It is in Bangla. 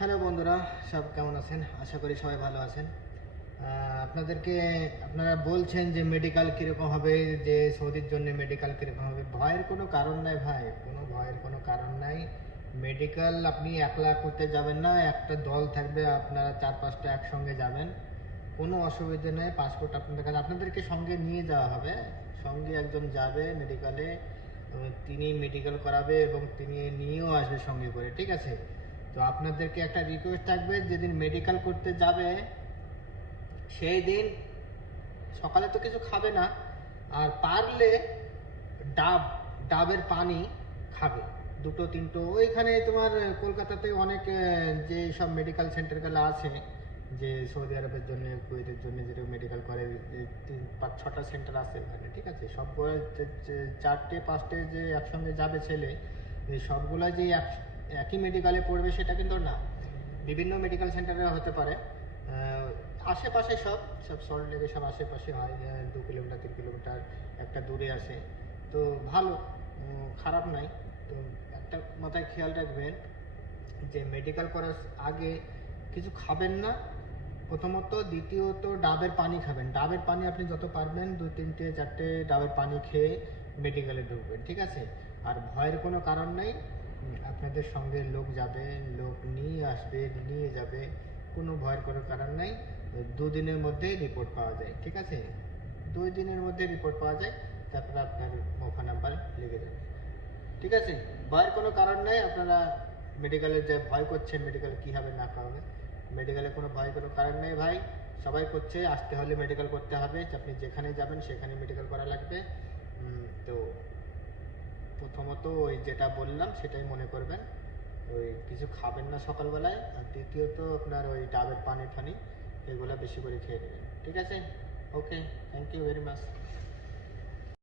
হ্যালো বন্ধুরা, সব কেমন আছেন? আশা করি সবাই ভালো আছেন। আপনাদেরকে আপনারা বলছেন যে মেডিকেল কীরকম হবে, যে সৌদির জন্য মেডিকেল কীরকম হবে। ভয়ের কোনো কারণ নাই ভাই, কোনো ভয়ের কোনো কারণ নাই। মেডিকেল আপনি একলা করতে যাবেন না, একটা দল থাকবে, আপনারা 4-5টা একসঙ্গে যাবেন, কোনো অসুবিধা নেই। পাসপোর্ট আপনাদের কাছে, আপনাদেরকে সঙ্গে নিয়ে যাওয়া হবে। সঙ্গে একজন যাবে মেডিকেলে, তিনি মেডিকেল করাবে এবং তিনি নিয়েও আসবে সঙ্গে করে, ঠিক আছে? তো আপনাদেরকে একটা রিকোয়েস্ট থাকবে, যেদিন মেডিকেল করতে যাবে সেই দিন সকালে তো কিছু খাবে না, আর পারলে ডাব ডাবের পানি খাবে, দুটো তিনটো। ওইখানে তোমার কলকাতাতে অনেক যে সব মেডিকেল সেন্টারগুলো আছে, যে সৌদি আরবের জন্য, কুয়েতের জন্য যেরকম মেডিকেল করে, 5-6টা সেন্টার আছে ওখানে, ঠিক আছে? সবগুলো 4টে-5টে যে একসঙ্গে যাবে ছেলে, এই সবগুলো যে একই মেডিকেলে পড়বে সেটা কিন্তু না, বিভিন্ন মেডিকেল সেন্টারে হতে পারে। আশেপাশে সব সব সল্ট লেকে সব আশেপাশে হয়, 2 কিলোমিটার 3 কিলোমিটার একটা দূরে আসে। তো ভালো, খারাপ নাই। তো একটা মাথায় খেয়াল রাখবেন যে মেডিকেল করার আগে কিছু খাবেন না প্রথমত। দ্বিতীয়ত ডাবের পানি খাবেন। ডাবের পানি আপনি যত পারবেন 2-3-4টে ডাবের পানি খেয়ে মেডিকেলে ঢুকবেন, ঠিক আছে? আর ভয়ের কোনো কারণ নেই। আপনাদের সঙ্গে লোক যাবে, লোক নিয়ে আসবে, নিয়ে যাবে, কোনো ভয়ের কোনো কারণ নাই। 2 দিনের মধ্যেই রিপোর্ট পাওয়া যায়, ঠিক আছে? 2 দিনের মধ্যে রিপোর্ট পাওয়া যায়, তারপরে আপনার মোফা নাম্বার লেগে যাবে, ঠিক আছে? ভয়ের কোনো কারণ নেই। আপনারা মেডিকেলে যে ভয় করছেন মেডিকেলে কী হবে না হবে, মেডিকেলে কোনো ভয় কোনো কারণ নেই ভাই। সবাই করছে, আসতে হলে মেডিকেল করতে হবে, আপনি যেখানে যাবেন সেখানে মেডিকেল করা লাগবে। তো প্রথমত ওই যেটা বললাম সেটাই মনে করবেন, ওই কিছু খাবেন না সকালবেলায়। আর দ্বিতীয়ত আপনার ওই ডাবের পানি ফানি এগুলো বেশি করে খেয়ে নেবেন, ঠিক আছে? ওকে, থ্যাংক ইউ ভেরি মাচ।